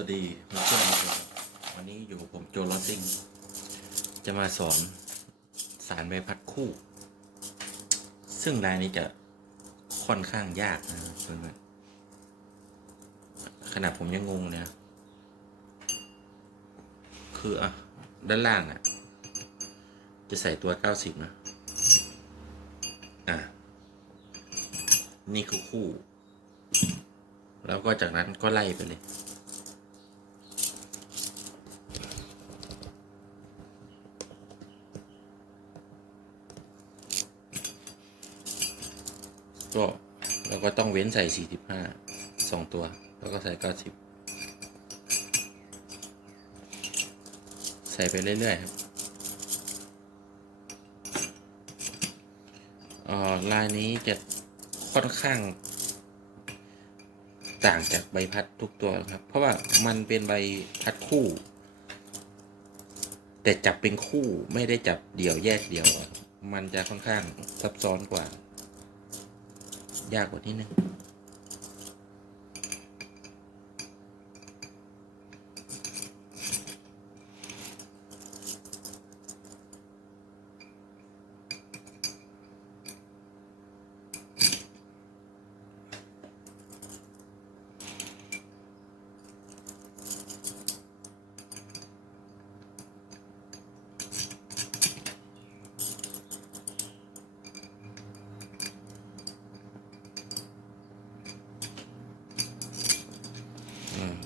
วัสดีเพื่อนวันนี้อยู่กับผมโจลอสซิงจะมาสอนสารใบพัดคู่ ซึ่งรายนี้จะค่อนข้างยากนะเพื่อนขนาดผมยังงงเลยนะคืออะ ด้านล่างอะ จะใส่ตัว 90 นะ อะ นี่คือคู่ แล้วก็จากนั้นก็ไล่ไปเลย ก็เราก็ต้องเว้นใส่ 45 2 ตัว แล้วก็ใส่ 90 ใส่ไปเรื่อย ๆ ครับอ่อลายนี้จะค่อนข้าง ต่างจากใบพัดทุกตัวครับ เพราะว่ามันเป็นใบพัดคู่ แต่จับเป็นคู่ไม่ได้จับเดี่ยวแยกเดี่ยว มันจะค่อนข้างซับซ้อนกว่า ยากกว่านิดนึง อืม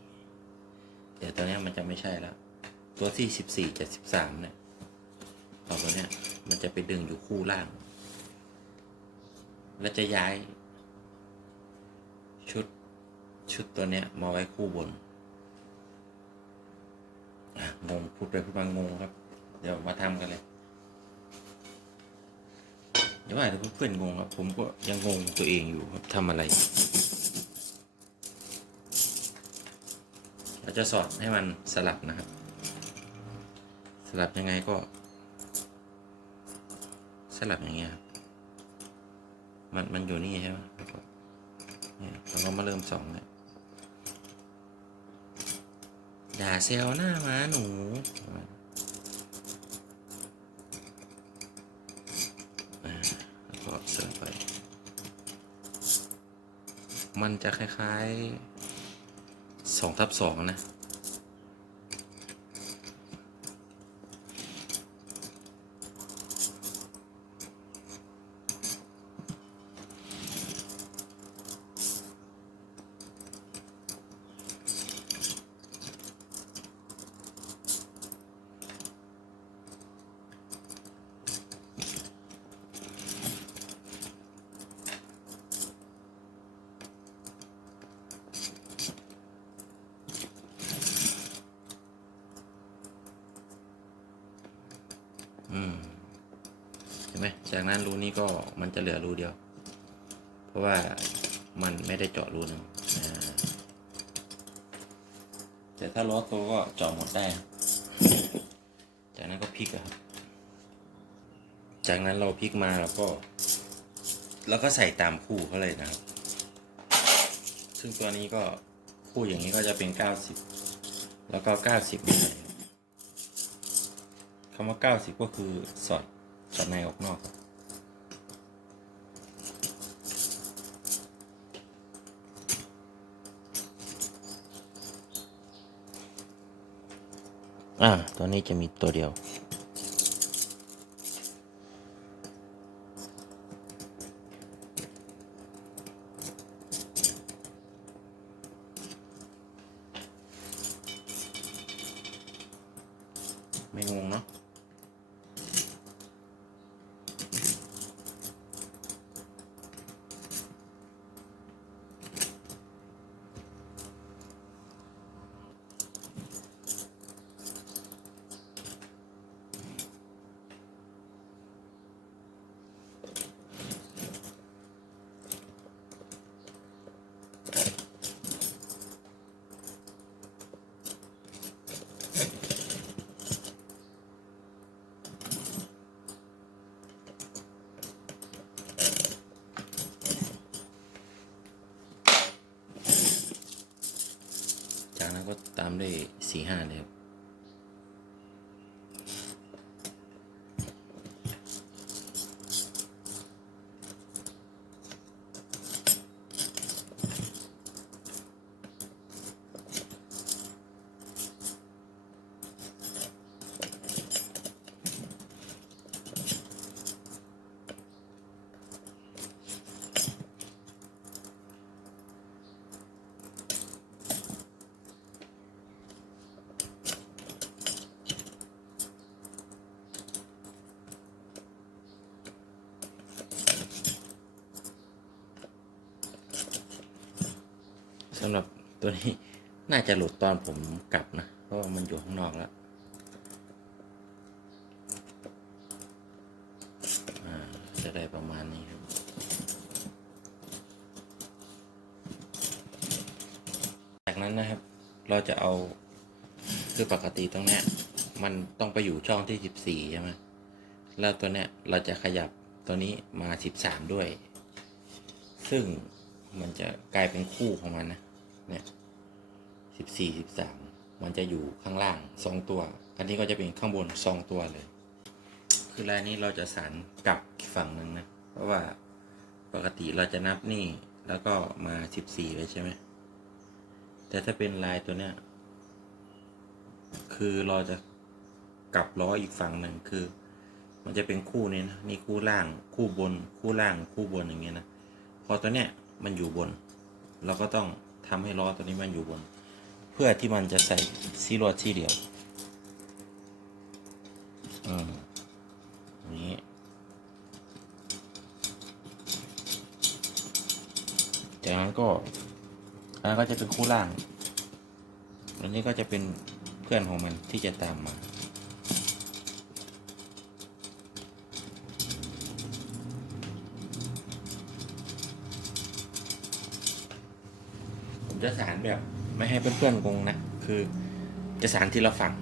แต่ตอนนี้มันจะไม่ใช่แล้ว ตัวที่สิบสี่จะสิบสามเนี่ยต่อตัวเนี้ยมันจะไปดึงอยู่คู่ล่าง แล้วจะย้าย ชุดชุดตัวเนี้ยมาไว้คู่บนงงพูดไปพูดมางงครับ เดี๋ยวมาทำกันเลยเดี๋ยวว่าเดี๋ยวเพื่อนๆงงครับ ผมก็ยังงงตัวเองอยู่ครับทำอะไร เราจะสอดให้มันสลับนะครับ สลับยังไงก็ สลับอย่างเงี้ยครับมันมันอยู่นี่ใช่ไหมแล้วก็เนี่ยเราก็มาเริ่มสองเนี่ยอย่าเซลหน้ามาหนูแล้วก็เสริมไป มันจะคล้ายๆ สองทับสองนะ อืมเห็นไหมจากนั้นรูนี้ก็มันจะเหลือรูเดียว เพราะว่ามันไม่ได้เจาะรูหนึ่งแต่ถ้าล้อโตก็เจาะหมดได้ จากนั้นก็พลิกครับ จากนั้นเราพลิกมาแล้วก็ แล้วก็ใส่ตามคู่เขาเลยนะครับ ซึ่งตัวนี้ก็คู่อย่างนี้ก็จะเป็น 90 แล้วก็ 90นี่เลยคำว่า 90 ก็คือสอดสอดในออกนอกครับอ่า ตัวนี้จะมีตัวเดียว ไม่งงเนาะ ตามได้สี่ห้าเลยครับ สำหรับตัวนี้น่าจะหลุดตอนผมกลับนะ เพราะมันอยู่ข้างนอกแล้วอ่าจะได้ประมาณนี้ครับ จากนั้นนะครับ เราจะเอาคือปกติตรงเนี้ย มันต้องไปอยู่ช่องที่สิบสี่ใช่ไหมแล้วตัวเนี้ยเราจะขยับตัวนี้มาสิบสามด้วย ซึ่งมันจะกลายเป็นคู่ของมันนะ เนี่ยสิบสี่สิบสามมันจะอยู่ข้างล่างสองตัว อันนี้ก็จะเป็นข้างบนสองตัวเลย คือลายนี้เราจะสานกลับฝั่งหนึ่งนะ เพราะว่าปกติเราจะนับนี่แล้วก็มาสิบสี่เลยใช่ไหม แต่ถ้าเป็นลายตัวเนี้ย คือเราจะกลับล้ออีกฝั่งหนึ่งคือ มันจะเป็นคู่นี้นะนี่คู่ล่างคู่บน คู่ล่างคู่บนอย่างเงี้ยนะ พอตัวเนี้ยมันอยู่บน เราก็ต้อง ทำให้ล้อตัวนี้มันอยู่บน เพื่อที่มันจะใส่ซีรวดที่เดียวอืมอย่างนี้จากนั้นก็อันนั้นก็จะเป็นคู่ล่าง อันนี้ก็จะเป็นเพื่อนของมันที่จะตามมา จะสารแบบไม่ให้เพื่อนๆงงนะ คือจะสารทีละฝั่ง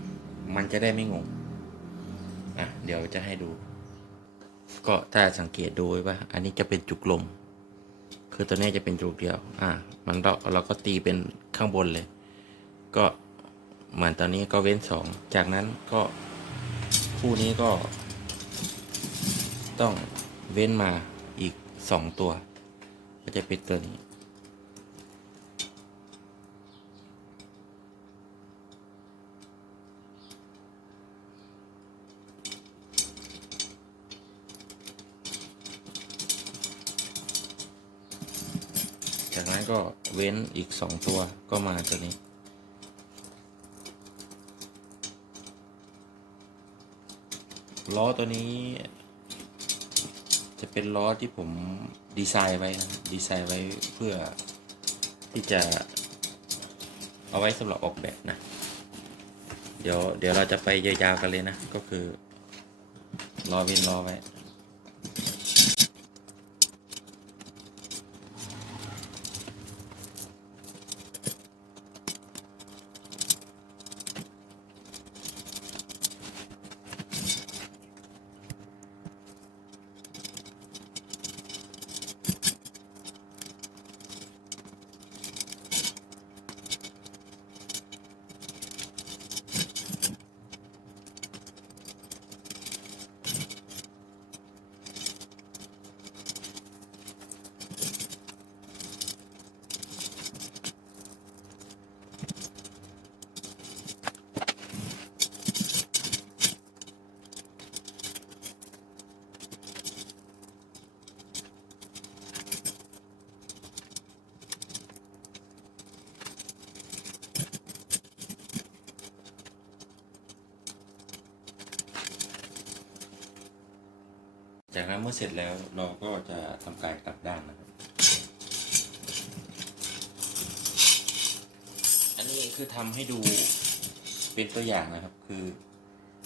มันจะได้ไม่งง อะ เดี๋ยวจะให้ดู ก็ถ้าสังเกตดูว่า อันนี้จะเป็นจุกลม คือตัวนี้จะเป็นจุกเดียว อ่ามันเราเราก็ตีเป็นข้างบนเลย ก็เหมือนตอนนี้ก็เว้นสอง จากนั้นก็คู่นี้ก็ ต้องเว้นมาอีกสองตัว ก็จะเป็นตัวนี้ ก็เว้นอีกสองตัวก็มาตัวนี้ ล้อตัวนี้ จะเป็นล้อที่ผมดีไซน์ไว้นะดีไซน์ไว้เพื่อที่จะเอาไว้สำหรับออกแบบนะ เดี๋ยวเดี๋ยวเราจะไปยาวๆกันเลยนะ ก็คือ รอเว้นรอไว้ จากนั้นเมื่อเสร็จแล้วเราก็จะทำการกลับด้านนะครับ อันนี้คือทำให้ดูเป็นตัวอย่างนะครับ คือ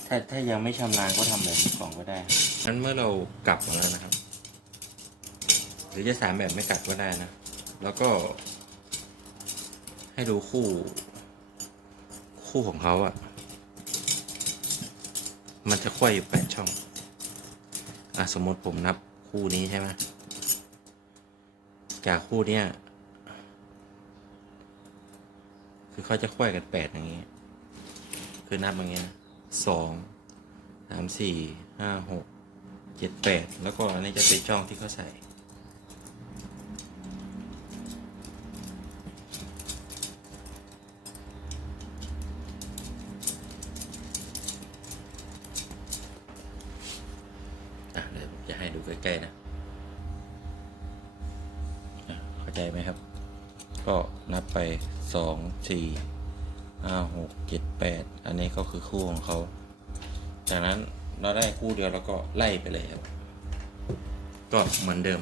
ถ้าถ้ายังไม่ชำนาญก็ทำแบบนี้ก่อนก็ได้นั้นเมื่อเรากลับมาแล้วนะครับ หรือจะสามแบบไม่กลับก็ได้นะ แล้วก็ ให้ดูคู่ คู่ของเขาอะ่ะ มันจะค่อยอยู่แปดช่อง อะสมมติผมนับคู่นี้ใช่ไหมจากคู่เนี้ยคือเขาจะค่อยกันแปดอย่างนี้ คือนับอย่างเงี้ยสองสามสี่ห้าหกเจ็ดแปดแล้วก็อันนี้จะเป็นช่องที่เขาใส่ อะเดี๋ยวผมจะให้ดูใกล้ๆนะอะเข้าใจไหมครับ ก็นับไป สี่ห้าหกเจ็ดแปดอันนี้ก็คือคู่ของเขา จากนั้นเราได้คู่เดียวแล้วก็ไล่ไปเลยครับ ก็เหมือนเดิม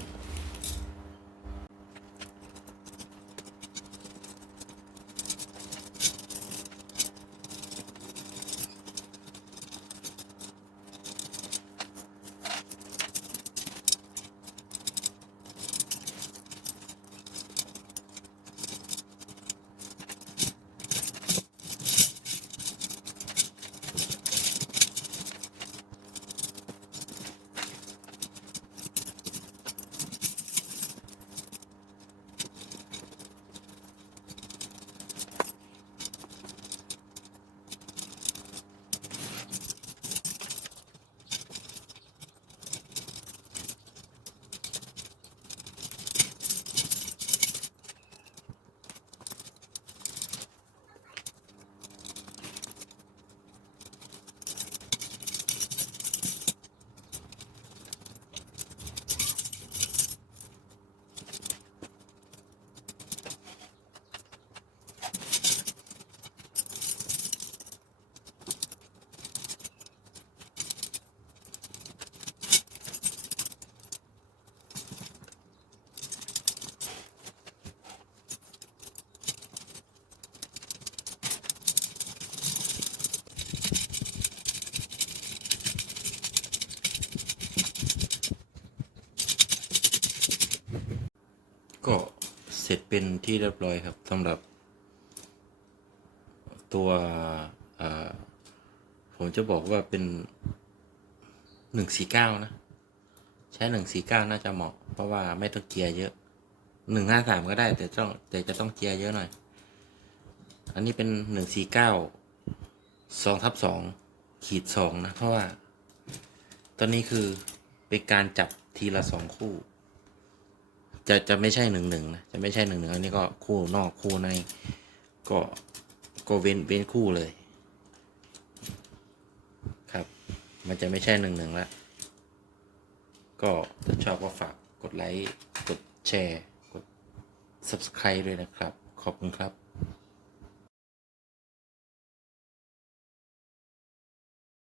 ก็ เสร็จเป็นที่เรียบร้อยครับสำหรับ ตัวผมจะบอกว่าเป็นหนึ่งสี่เก้านะ ใช้หนึ่งสี่เก้าน่าจะเหมาะ เพราะว่าไม่ต้องเกียร์เยอะหนึ่งห้าสามก็ได้ แต่ต้องแต่จะต้องเกียร์เยอะหน่อย อันนี้เป็นหนึ่งสี่เก้าสองทับสองขีดสองนะ เพราะว่า ตอนนี้คือเป็นการจับทีละสองคู่ จะจะไม่ใช่หนึ่งหนึ่งนะจะไม่ใช่หนึ่งหนึ่งอันนี้ก็คู่นอกคู่ในก็ก็เว้นเว้นคู่เลย ครับ มันจะไม่ใช่หนึ่งหนึ่งละก็ถ้าชอบก็ฝากกดไลค์ กดแชร์ กด subscribe ด้วยนะครับ ขอบคุณครับ